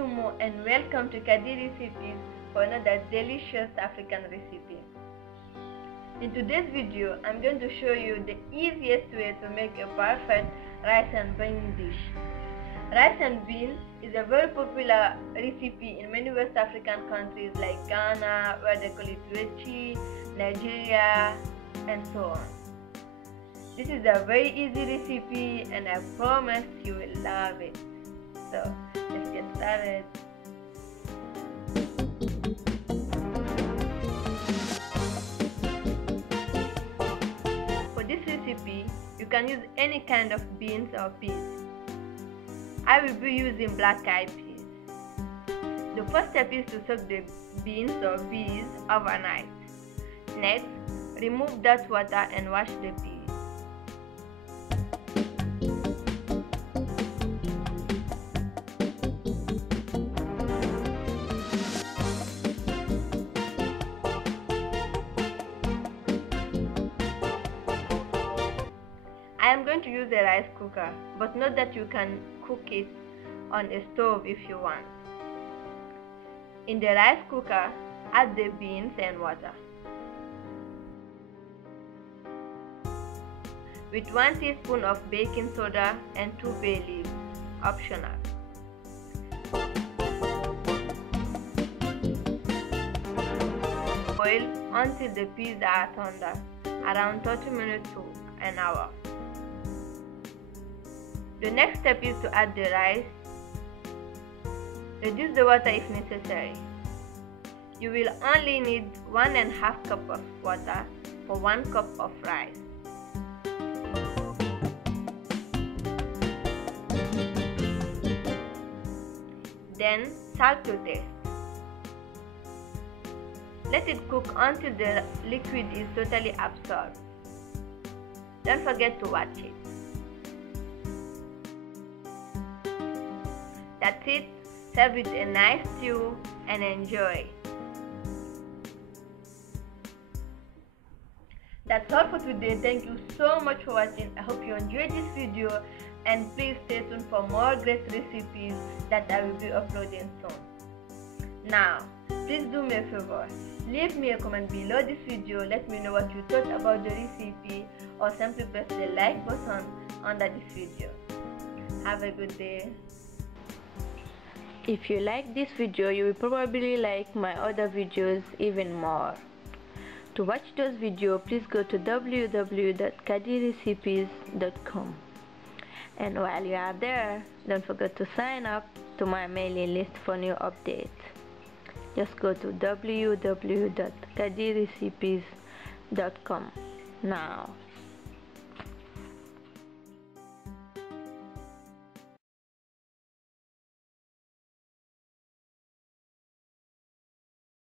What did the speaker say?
Sumo and welcome to Kadi Recipes for another delicious African recipe. In today's video, I'm going to show you the easiest way to make a perfect rice and bean dish. Rice and beans is a very popular recipe in many West African countries like Ghana, where they call it waakey, Nigeria, and so on. This is a very easy recipe and I promise you will love it. So let's get started. For this recipe, you can use any kind of beans or peas. I will be using black-eyed peas. The first step is to soak the beans or peas overnight. Next, remove that water and wash the peas. I am going to use a rice cooker, but note that you can cook it on a stove if you want. In the rice cooker, add the beans and water. With 1 teaspoon of baking soda and 2 bay leaves, optional. Boil until the peas are tender, around 30 minutes to an hour. The next step is to add the rice. Reduce the water if necessary. You will only need 1½ cup of water for 1 cup of rice. Then salt to taste. Let it cook until the liquid is totally absorbed. Don't forget to watch it. That's it. Serve with a nice stew and enjoy. That's all for today. Thank you so much for watching. I hope you enjoyed this video and please stay tuned for more great recipes that I will be uploading soon. Now, please do me a favor. Leave me a comment below this video. Let me know what you thought about the recipe or simply press the like button under this video. Have a good day. If you like this video, you will probably like my other videos even more. To watch those videos, please go to www.kadirecipes.com. And while you are there, don't forget to sign up to my mailing list for new updates. Just go to www.kadirecipes.com now.